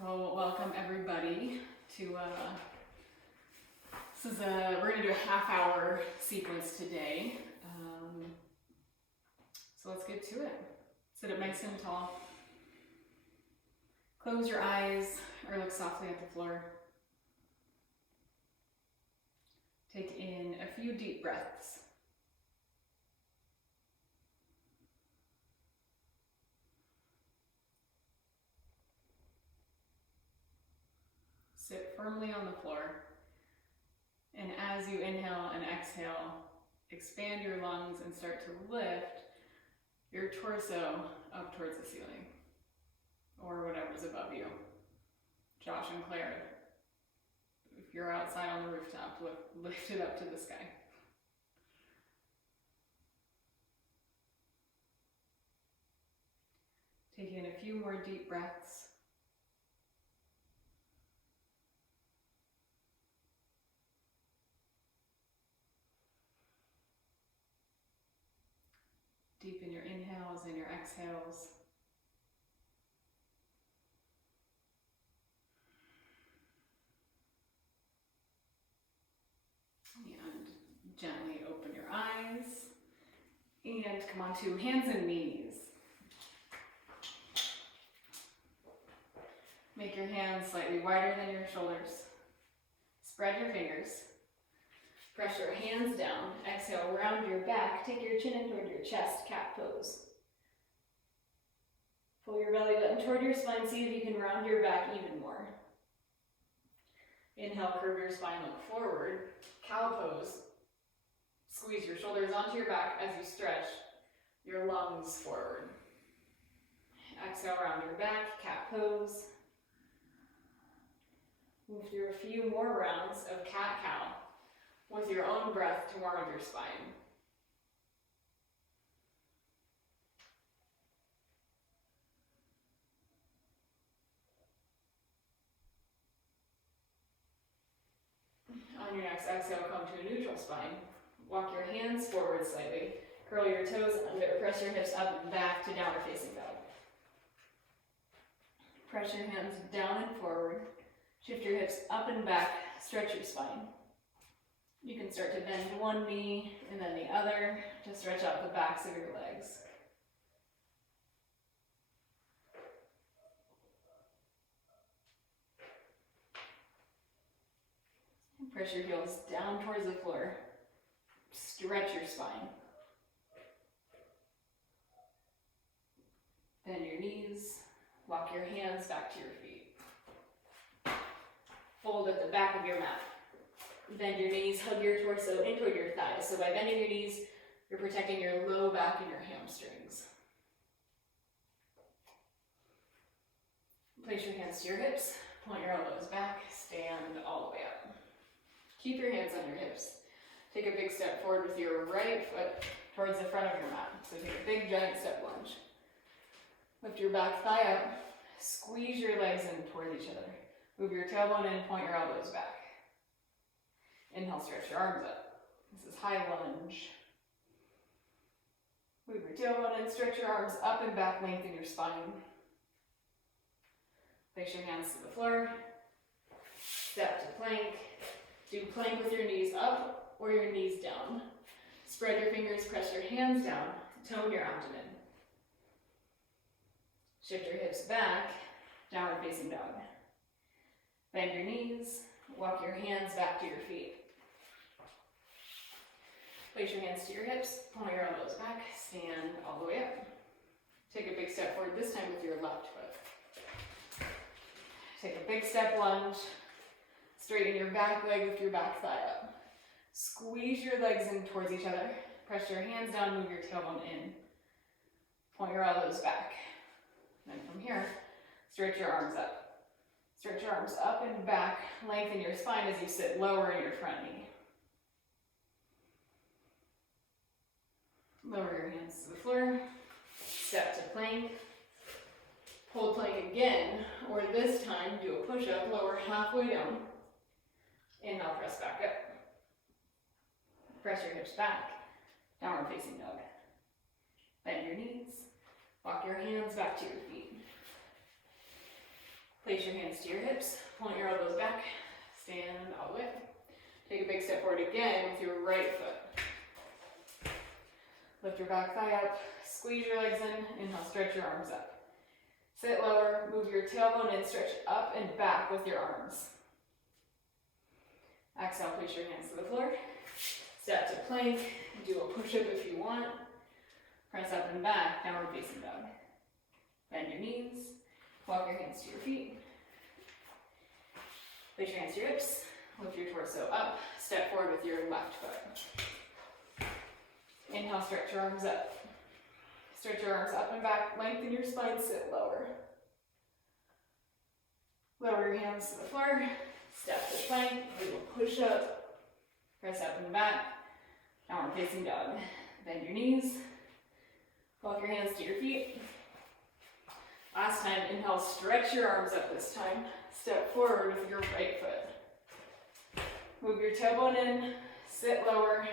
So welcome everybody to we're gonna do a half-hour sequence today. So let's get to it. Sit up nice and tall. Close your eyes or look softly at the floor. Take in a few deep breaths. Sit firmly on the floor, and as you inhale and exhale, expand your lungs and start to lift your torso up towards the ceiling, or whatever's above you. Josh and Claire, if you're outside on the rooftop, lift it up to the sky. Take in a few more deep breaths. Deepen your inhales and your exhales. And gently open your eyes. And come on to hands and knees. Make your hands slightly wider than your shoulders. Spread your fingers. Press your hands down. Exhale, round your back. Take your chin in toward your chest, cat pose. Pull your belly button toward your spine. See if you can round your back even more. Inhale, curve your spine, look forward. Cow pose. Squeeze your shoulders onto your back as you stretch your lungs forward. Exhale, round your back, cat pose. Move through a few more rounds of cat-cow with your own breath to warm up your spine. On your next exhale, come to a neutral spine. Walk your hands forward slightly. Curl your toes under, press your hips up and back to downward facing dog. Press your hands down and forward. Shift your hips up and back, stretch your spine. You can start to bend one knee and then the other to stretch out the backs of your legs. And press your heels down towards the floor. Stretch your spine. Bend your knees. Walk your hands back to your feet. Fold at the back of your mat. Bend your knees, hug your torso in toward your thighs. So by bending your knees, you're protecting your low back and your hamstrings. Place your hands to your hips, point your elbows back, stand all the way up. Keep your hands on your hips. Take a big step forward with your right foot towards the front of your mat. So take a big giant step lunge. Lift your back thigh up, squeeze your legs in towards each other. Move your tailbone in, point your elbows back. Inhale, stretch your arms up. This is high lunge. Move your tailbone in, stretch your arms up and back, lengthen your spine. Place your hands to the floor. Step to plank. Do plank with your knees up or your knees down. Spread your fingers, press your hands down, tone your abdomen. Shift your hips back, downward facing dog. Bend your knees, walk your hands back to your feet. Place your hands to your hips, point your elbows back, stand all the way up. Take a big step forward, this time with your left foot. Take a big step lunge, straighten your back leg, lift your back thigh up. Squeeze your legs in towards each other. Press your hands down, move your tailbone in. Point your elbows back. Then from here, stretch your arms up. Stretch your arms up and back, lengthen your spine as you sit lower in your front knee. Lower your hands to the floor, step to plank, hold plank again, or this time do a push-up, lower halfway down. Inhale, press back up. Press your hips back, downward facing dog. Bend your knees, walk your hands back to your feet. Place your hands to your hips, point your elbows back, stand all the way. Take a big step forward again with your right foot. Lift your back thigh up, squeeze your legs in, inhale, stretch your arms up. Sit lower, move your tailbone in, stretch up and back with your arms. Exhale, place your hands to the floor. Step to plank, do a push-up if you want. Press up and back, downward facing dog. Bend your knees, walk your hands to your feet. Place your hands to your hips, lift your torso up, step forward with your left foot. Inhale, stretch your arms up. Stretch your arms up and back, lengthen your spine, sit lower. Lower your hands to the floor, step to plank, do a push-up, press up and back, downward facing dog. Bend your knees, walk your hands to your feet. Last time, inhale, stretch your arms up this time. Step forward with your right foot. Move your tailbone in, sit lower.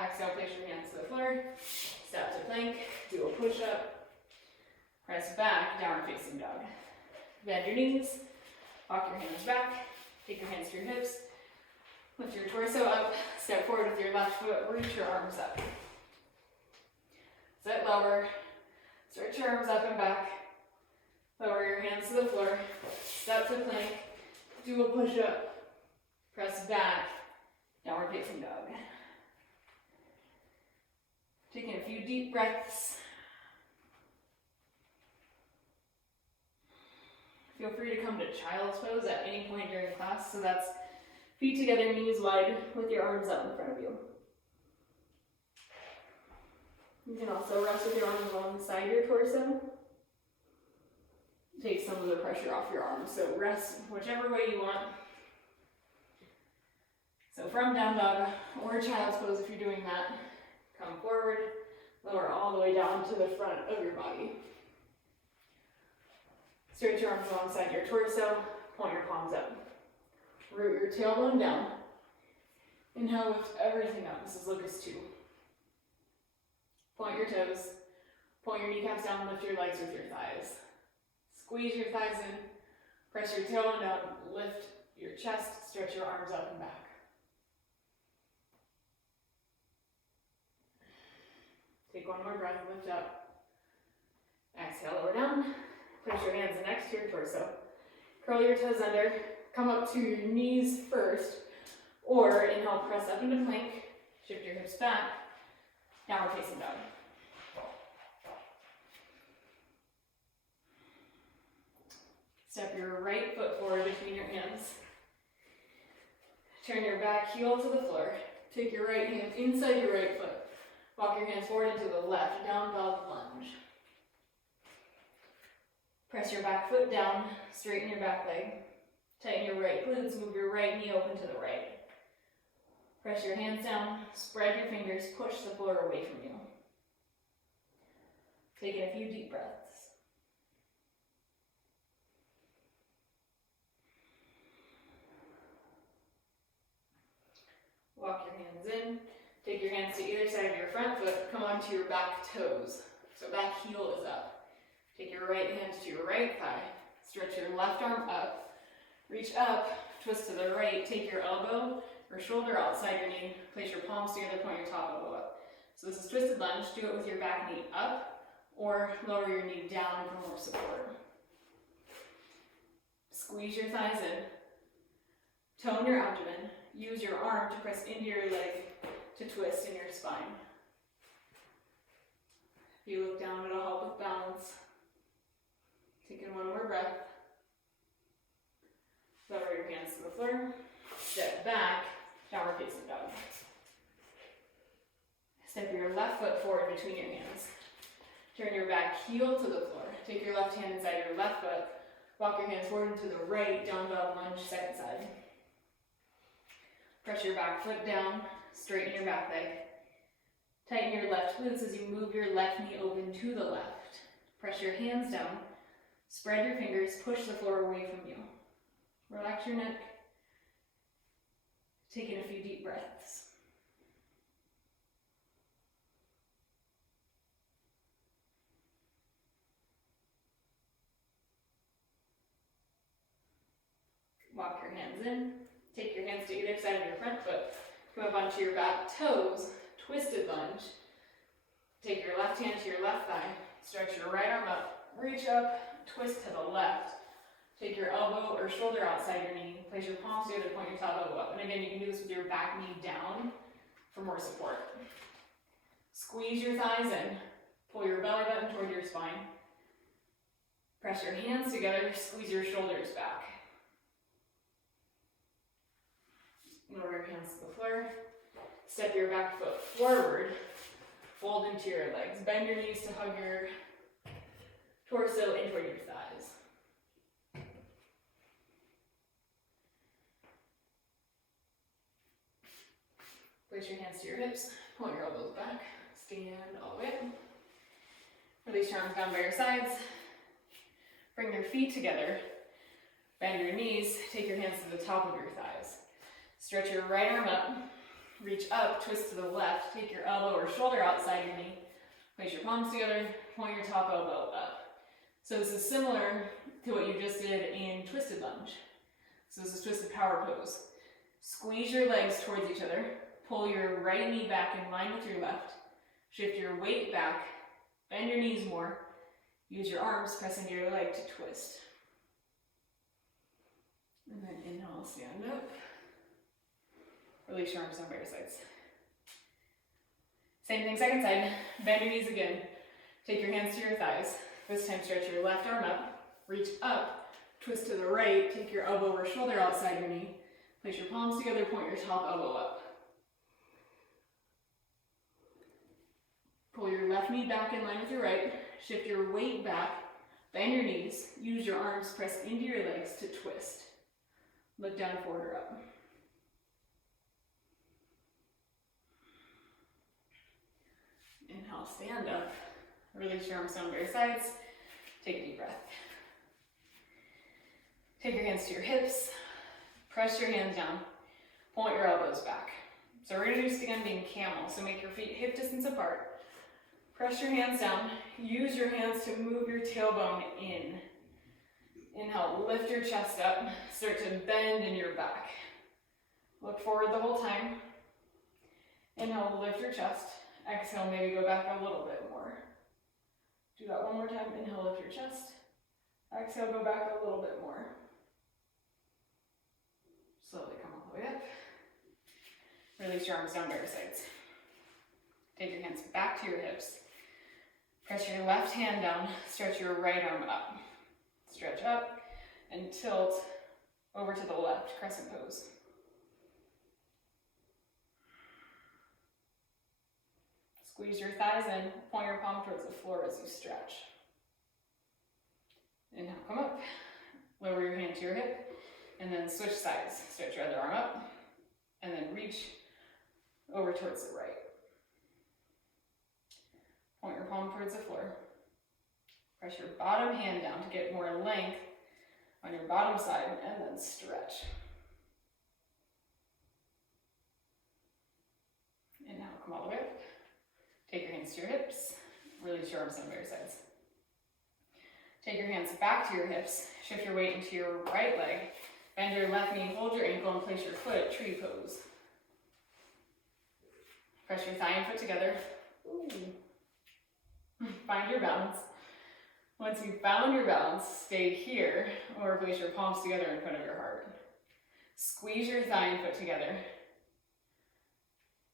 Exhale, place your hands to the floor. Step to plank, do a push-up. Press back, downward facing dog. Bend your knees, walk your hands back, take your hands to your hips. Lift your torso up, step forward with your left foot, reach your arms up. Sit lower, stretch your arms up and back. Lower your hands to the floor, step to plank, do a push-up, press back, downward facing dog. Taking a few deep breaths. Feel free to come to child's pose at any point during class, so that's feet together, knees wide, with your arms up in front of you. You can also rest with your arms alongside your torso. Take some of the pressure off your arms, so rest whichever way you want. So from down dog or child's pose, if you're doing that, come forward, lower all the way down to the front of your body. Stretch your arms alongside your torso, point your palms up. Root your tailbone down. Inhale, lift everything up. This is locust 2. Point your toes, point your kneecaps down, lift your legs with your thighs. Squeeze your thighs in, press your tailbone down, lift your chest, stretch your arms up and back. Take one more breath, lift up. Exhale, lower down. Place your hands next to your torso. Curl your toes under, come up to your knees first, or inhale, press up into plank, shift your hips back, downward facing dog. Step your right foot forward between your hands. Turn your back heel to the floor. Take your right hand inside your right foot. Walk your hands forward into the left, down dog lunge. Press your back foot down, straighten your back leg. Tighten your right glutes, move your right knee open to the right. Press your hands down, spread your fingers, push the floor away from you. Taking a few deep breaths. Walk your hands in. Take your hands to either side of your front foot. Come onto your back toes. So back heel is up. Take your right hand to your right thigh. Stretch your left arm up. Reach up, twist to the right. Take your elbow or shoulder outside your knee. Place your palms together, point your top elbow up. So this is twisted lunge. Do it with your back knee up or lower your knee down for more support. Squeeze your thighs in. Tone your abdomen. Use your arm to press into your leg to twist in your spine. If you look down, it'll help with balance. Taking one more breath. Lower your hands to the floor. Step back, downward facing dog. Step your left foot forward between your hands. Turn your back heel to the floor. Take your left hand inside your left foot. Walk your hands forward to the right, down dog lunge, second side. Press your back foot down, straighten your back leg. Tighten your left glutes as you move your left knee open to the left. Press your hands down, spread your fingers, push the floor away from you. Relax your neck. Taking a few deep breaths. Walk your hands in. Take your hands to either side of your front foot. Come up onto your back toes. Twisted lunge. Take your left hand to your left thigh. Stretch your right arm up. Reach up. Twist to the left. Take your elbow or shoulder outside your knee. Place your palms together. Point your top elbow up. And again, you can do this with your back knee down for more support. Squeeze your thighs in. Pull your belly button toward your spine. Press your hands together. Squeeze your shoulders back. Lower your hands to the floor. Step your back foot forward. Fold into your legs. Bend your knees to hug your torso in toward your thighs. Place your hands to your hips. Point your elbows back. Stand all the way up. Release your arms down by your sides. Bring your feet together. Bend your knees. Take your hands to the top of your thighs. Stretch your right arm up. Reach up, twist to the left. Take your elbow or shoulder outside your knee. Place your palms together. Point your top elbow up. So this is similar to what you just did in twisted lunge. So this is twisted power pose. Squeeze your legs towards each other. Pull your right knee back in line with your left. Shift your weight back. Bend your knees more. Use your arms, press into your leg to twist. And then inhale, stand up. Release your arms down by your sides. Same thing, second side. Bend your knees again. Take your hands to your thighs. This time stretch your left arm up. Reach up. Twist to the right. Take your elbow or shoulder outside your knee. Place your palms together. Point your top elbow up. Pull your left knee back in line with your right. Shift your weight back. Bend your knees. Use your arms. Press into your legs to twist. Look down, forward, or up. Inhale, stand up. Release your arms down by your sides. Take a deep breath. Take your hands to your hips. Press your hands down. Point your elbows back. So we're going to do this again being camel. So make your feet hip distance apart. Press your hands down. Use your hands to move your tailbone in. Inhale, lift your chest up. Start to bend in your back. Look forward the whole time. Inhale, lift your chest. Exhale, maybe go back a little bit more. Do that one more time. Inhale, lift your chest. Exhale, go back a little bit more. Slowly come all the way up. Release your arms down by your sides. Take your hands back to your hips. Press your left hand down. Stretch your right arm up. Stretch up and tilt over to the left, crescent pose. Squeeze your thighs in, point your palm towards the floor as you stretch. Inhale, come up. Lower your hand to your hip, and then switch sides. Stretch your other arm up, and then reach over towards the right. Point your palm towards the floor. Press your bottom hand down to get more length on your bottom side, and then stretch. Inhale, come all the way up. Take your hands to your hips. Release your arms down by your sides. Take your hands back to your hips. Shift your weight into your right leg. Bend your left knee, hold your ankle, and place your foot, tree pose. Press your thigh and foot together. Ooh. Find your balance. Once you've found your balance, stay here or place your palms together in front of your heart. Squeeze your thigh and foot together.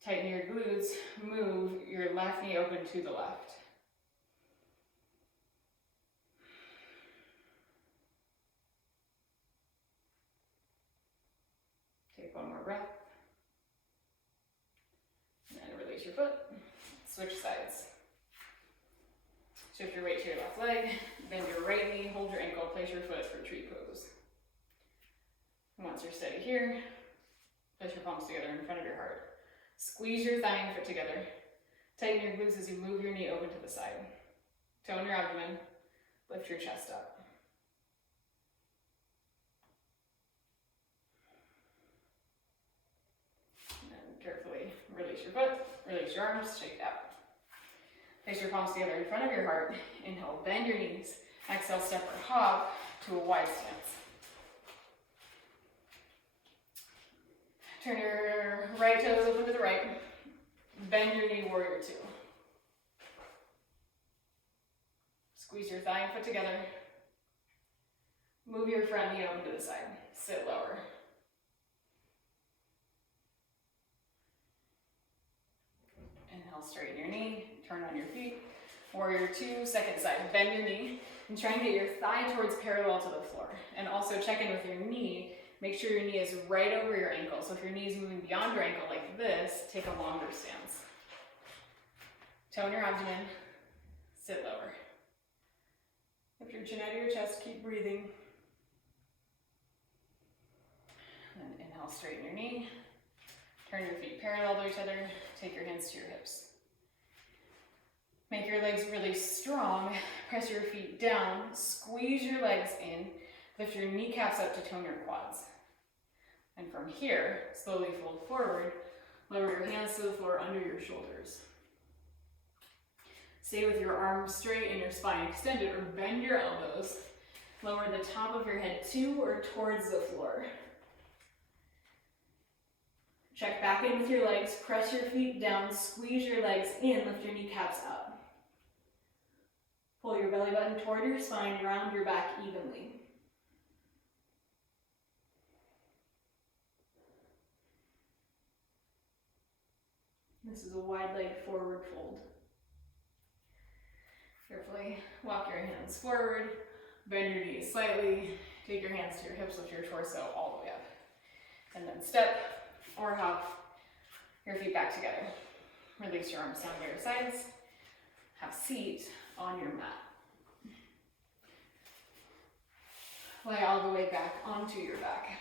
Tighten your glutes. Move your left knee open to the left. Take one more breath. And then release your foot. Switch sides. Shift your weight to your left leg, bend your right knee, hold your ankle, place your foot for tree pose. And once you're steady here, place your palms together in front of your heart. Squeeze your thigh and foot together. Tighten your glutes as you move your knee open to the side. Tone your abdomen, lift your chest up. And then carefully release your foot, release your arms, shake it out. Place your palms together in front of your heart. Inhale, bend your knees. Exhale, step or hop to a wide stance. Turn your right toes open to the right. Bend your knee, warrior two. Squeeze your thigh and foot together. Move your front knee over to the side. Sit lower. Inhale, straighten your knee. Turn on your feet. Warrior two, second side. Bend your knee and try and get your thigh towards parallel to the floor. And also check in with your knee. Make sure your knee is right over your ankle. So if your knee is moving beyond your ankle like this, take a longer stance. Tone your abdomen. Sit lower. Lift your chin out of your chest. Keep breathing. And then inhale, straighten your knee. Turn your feet parallel to each other. Take your hands to your hips. Make your legs really strong. Press your feet down. Squeeze your legs in. Lift your kneecaps up to tone your quads. And from here, slowly fold forward. Lower your hands to the floor under your shoulders. Stay with your arms straight and your spine extended, or bend your elbows. Lower the top of your head to or towards the floor. Check back in with your legs. Press your feet down. Squeeze your legs in. Lift your kneecaps up. Pull your belly button toward your spine, round your back evenly. This is a wide leg forward fold. Carefully walk your hands forward, bend your knees slightly, take your hands to your hips, lift your torso all the way up. And then step or hop your feet back together. Release your arms down to your sides. Have seat on your mat. Lay all the way back onto your back.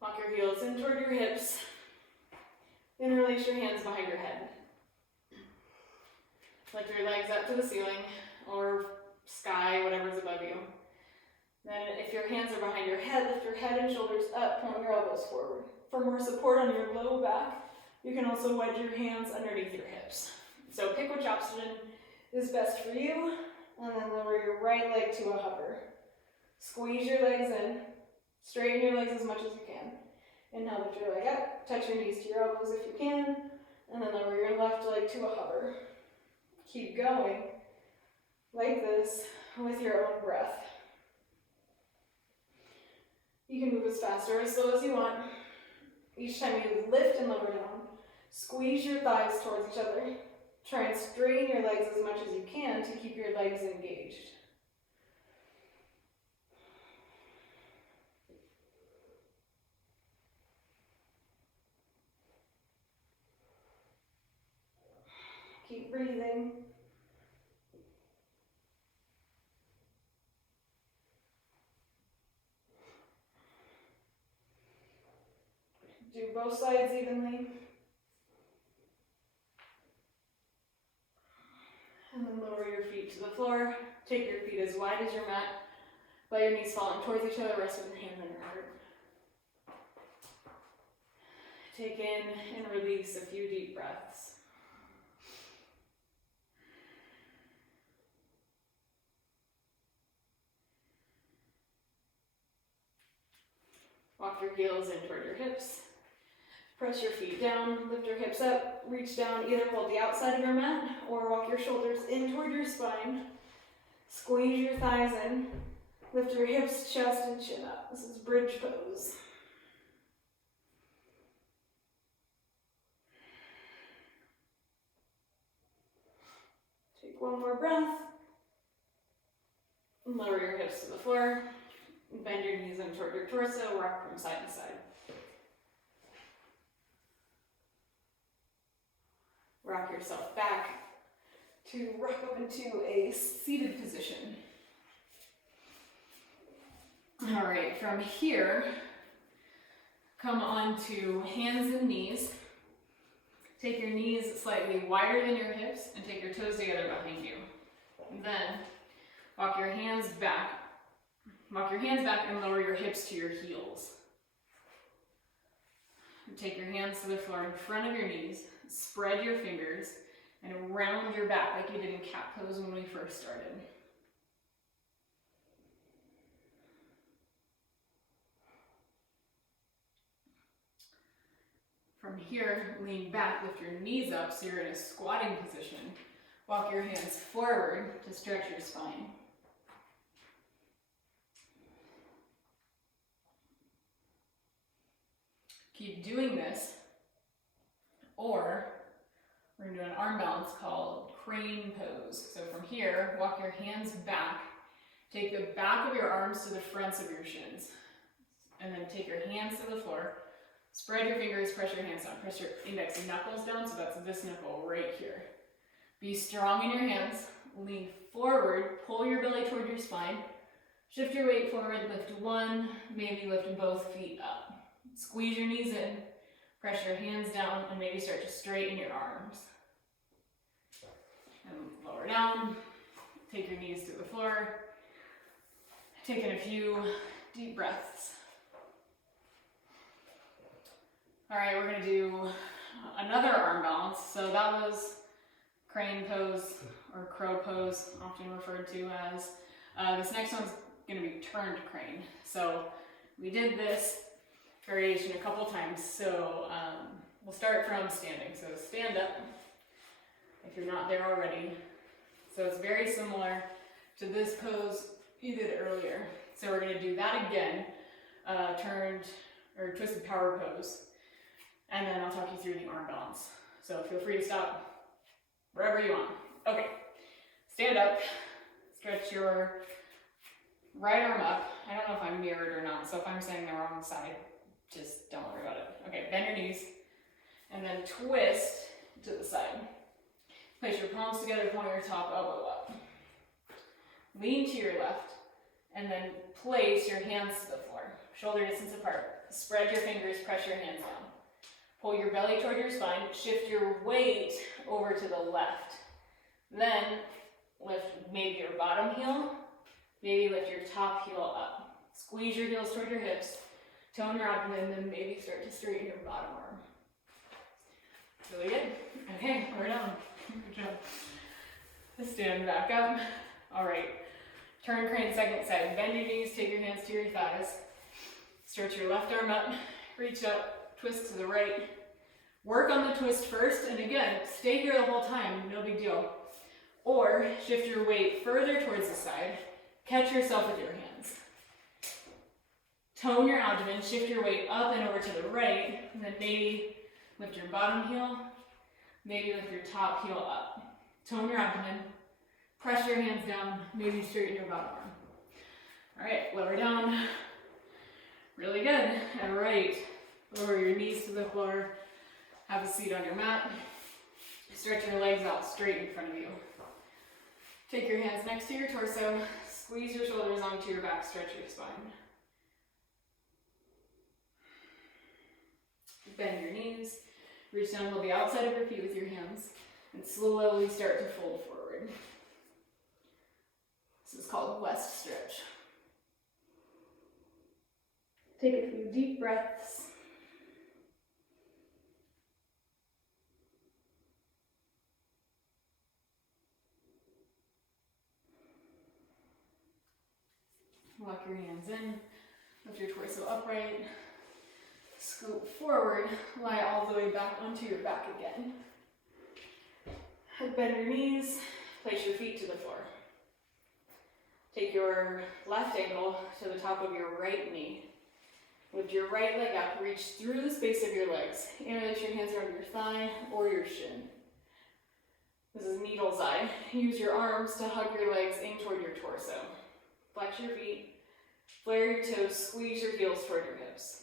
Walk your heels in toward your hips. Then release your hands behind your head. Lift your legs up to the ceiling or sky, whatever's above you. Then if your hands are behind your head, lift your head and shoulders up, pulling your elbows forward. For more support on your low back, you can also wedge your hands underneath your hips. So pick which option is best for you, and then lower your right leg to a hover. Squeeze your legs in, straighten your legs as much as you can. Inhale, lift your leg up, touch your knees to your elbows if you can, and then lower your left leg to a hover. Keep going like this with your own breath. You can move as fast or as slow as you want. Each time you lift and lower down, squeeze your thighs towards each other. Try and straighten your legs as much as you can to keep your legs engaged. Keep breathing. Do both sides evenly. And then lower your feet to the floor. Take your feet as wide as your mat. Let your knees falling towards each other. Rest with your hands on your heart. Take in and release a few deep breaths. Walk your heels in toward your hips. Press your feet down, lift your hips up, reach down, either hold the outside of your mat or walk your shoulders in toward your spine. Squeeze your thighs in, lift your hips, chest, and chin up. This is bridge pose. Take one more breath. Lower your hips to the floor. Bend your knees in toward your torso, rock from side to side. Rock yourself back to rock up into a seated position. All right, from here, come onto hands and knees. Take your knees slightly wider than your hips and take your toes together behind you. And then walk your hands back. Walk your hands back and lower your hips to your heels. And take your hands to the floor in front of your knees. Spread your fingers and round your back like you did in cat pose when we first started. From here, lean back, lift your knees up so you're in a squatting position. Walk your hands forward to stretch your spine. Keep doing this, or we're going to do an arm balance called crane pose. So from here, walk your hands back, take the back of your arms to the fronts of your shins, and then take your hands to the floor, spread your fingers, press your hands down, press your index knuckles down, so that's this knuckle right here. Be strong in your hands, lean forward, pull your belly toward your spine, shift your weight forward, lift one, maybe lift both feet up. Squeeze your knees in, press your hands down, and maybe start to straighten your arms. And lower down, take your knees to the floor, take in a few deep breaths. All right, we're gonna do another arm balance. So that was crane pose or crow pose, often referred to as. This next one's gonna be turned crane. So we did this variation a couple times. So we'll start from standing. So stand up if you're not there already. So it's very similar to this pose you did earlier. So we're gonna do that again, turned or twisted power pose. And then I'll talk you through the arm balance. So feel free to stop wherever you want. Okay, stand up, stretch your right arm up. I don't know if I'm mirrored or not, so if I'm saying the wrong side, just don't worry about it. Okay, bend your knees, and then twist to the side. Place your palms together, point your top elbow up. Lean to your left, and then place your hands to the floor, shoulder distance apart. Spread your fingers, press your hands down. Pull your belly toward your spine, shift your weight over to the left. Then lift maybe your bottom heel, maybe lift your top heel up. Squeeze your heels toward your hips, tone your abdomen, then maybe start to straighten your bottom arm. Really good. Okay, we're done. Good job. Stand back up. All right. Turn crane second side. Bend your knees, take your hands to your thighs. Stretch your left arm up, reach up, twist to the right. Work on the twist first, and again, stay here the whole time, no big deal. Or shift your weight further towards the side. Catch yourself with your hands. Tone your abdomen, shift your weight up and over to the right, and then maybe lift your bottom heel, maybe lift your top heel up. Tone your abdomen, press your hands down, maybe straighten your bottom arm. All right, lower down. Really good. All right, lower your knees to the floor, have a seat on your mat. Stretch your legs out straight in front of you. Take your hands next to your torso, squeeze your shoulders onto your back, stretch your spine. Bend your knees, reach down to the outside of your feet with your hands, and slowly start to fold forward. This is called West Stretch. Take a few deep breaths. Walk your hands in, lift your torso upright. Scoot forward, lie all the way back onto your back again. Bend your knees, place your feet to the floor. Take your left ankle to the top of your right knee. Lift your right leg up, reach through the space of your legs. Interlace your hands around your thigh or your shin. This is needle's eye. Use your arms to hug your legs in toward your torso. Flex your feet, flare your toes, squeeze your heels toward your hips.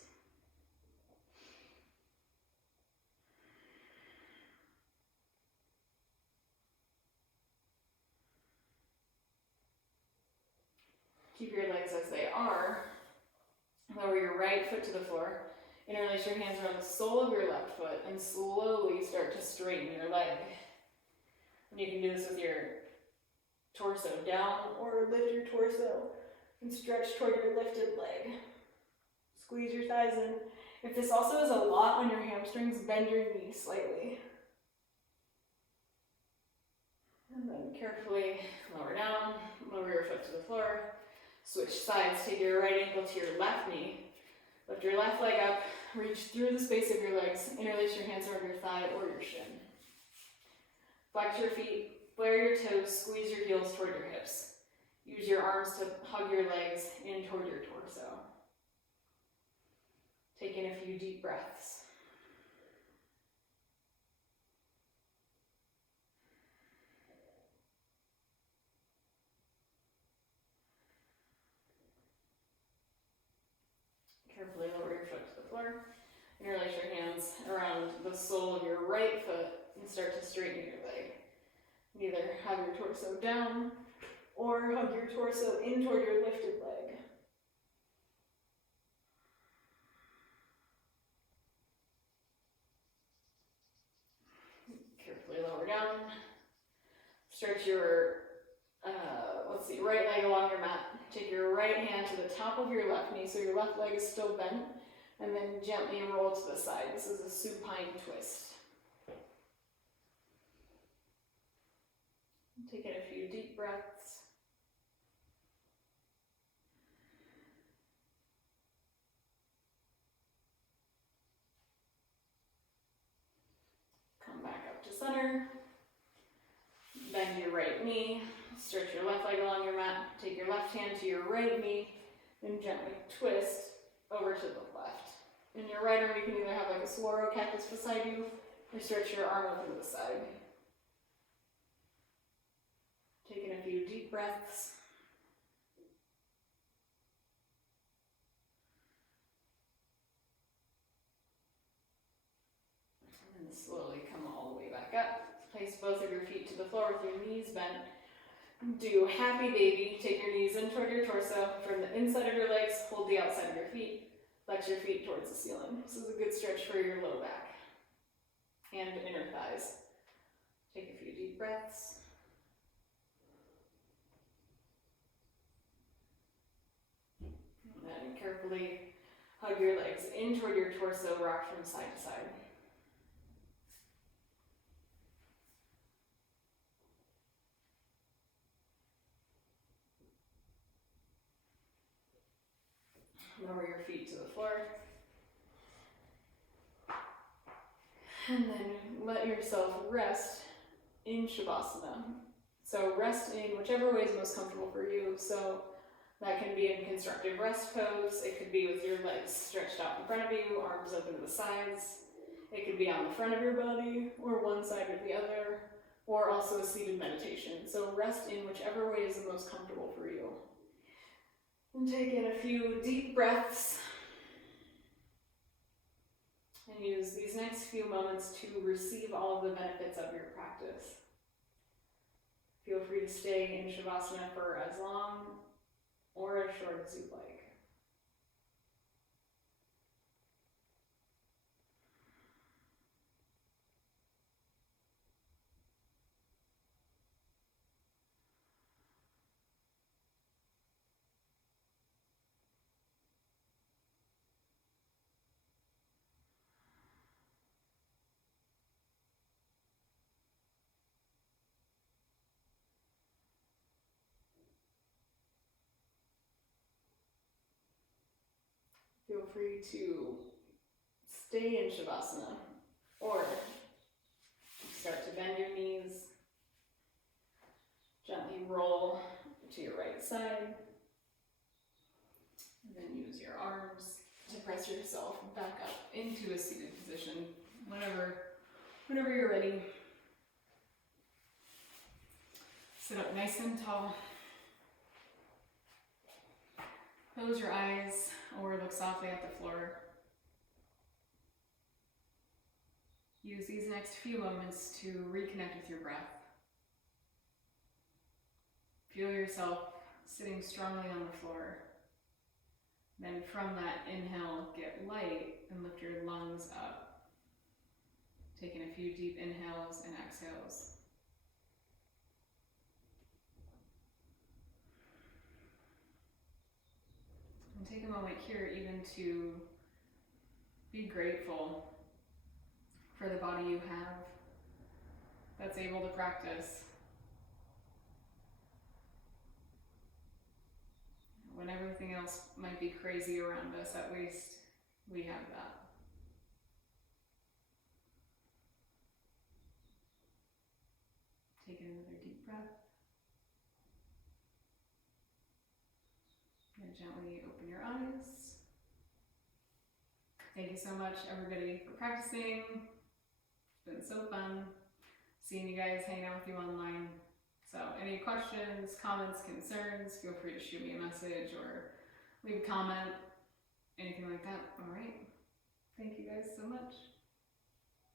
Keep your legs as they are. Lower your right foot to the floor. Interlace your hands around the sole of your left foot and slowly start to straighten your leg. And you can do this with your torso down or lift your torso and stretch toward your lifted leg. Squeeze your thighs in. If this also is a lot on your hamstrings, bend your knees slightly. And then carefully lower down, lower your foot to the floor. Switch sides, take your right ankle to your left knee. Lift your left leg up, reach through the space of your legs, interlace your hands around your thigh or your shin. Flex your feet, flare your toes, squeeze your heels toward your hips. Use your arms to hug your legs in toward your torso. Take in a few deep breaths. Carefully lower your foot to the floor. Interlace your hands around the sole of your right foot and start to straighten your leg. Either have your torso down or hug your torso in toward your lifted leg. Carefully lower down. Stretch your right leg along your mat. Take your right hand to the top of your left knee so your left leg is still bent, and then gently roll to the side. This is a supine twist. Take in a few deep breaths. Come back up to center. Bend your right knee. Stretch your left leg along your mat. Take your left hand to your right knee and gently twist over to the left. In your right arm, you can either have like a saguaro cactus beside you or stretch your arm over to the side. Taking a few deep breaths. And then slowly come all the way back up. Place both of your feet to the floor with your knees bent. Do happy baby. Take your knees in toward your torso. From the inside of your legs, hold the outside of your feet. Flex your feet towards the ceiling. This is a good stretch for your low back and inner thighs. Take a few deep breaths. And then carefully hug your legs in toward your torso, rock from side to side. Lower your feet to the floor. And then let yourself rest in Shavasana. So rest in whichever way is most comfortable for you. So that can be in constructive rest pose. It could be with your legs stretched out in front of you, arms open to the sides. It could be on the front of your body, or one side or the other, or also a seated meditation. So rest in whichever way is the most comfortable for you. And take in a few deep breaths. And use these next few moments to receive all of the benefits of your practice. Feel free to stay in Shavasana for as long or as short as you'd like. Feel free to stay in Shavasana or start to bend your knees, gently roll to your right side, and then use your arms to press yourself back up into a seated position whenever you're ready. Sit up nice and tall. Close your eyes or look softly at the floor. Use these next few moments to reconnect with your breath. Feel yourself sitting strongly on the floor. Then from that inhale, get light and lift your lungs up. Taking a few deep inhales and exhales. And take a moment here even to be grateful for the body you have that's able to practice. When everything else might be crazy around us, at least we have that. Take another deep breath. And gently open your eyes. Thank you so much, everybody, for practicing. It's been so fun seeing you guys, hanging out with you online. So any questions, comments, concerns, feel free to shoot me a message or leave a comment, anything like that. All right. Thank you guys so much.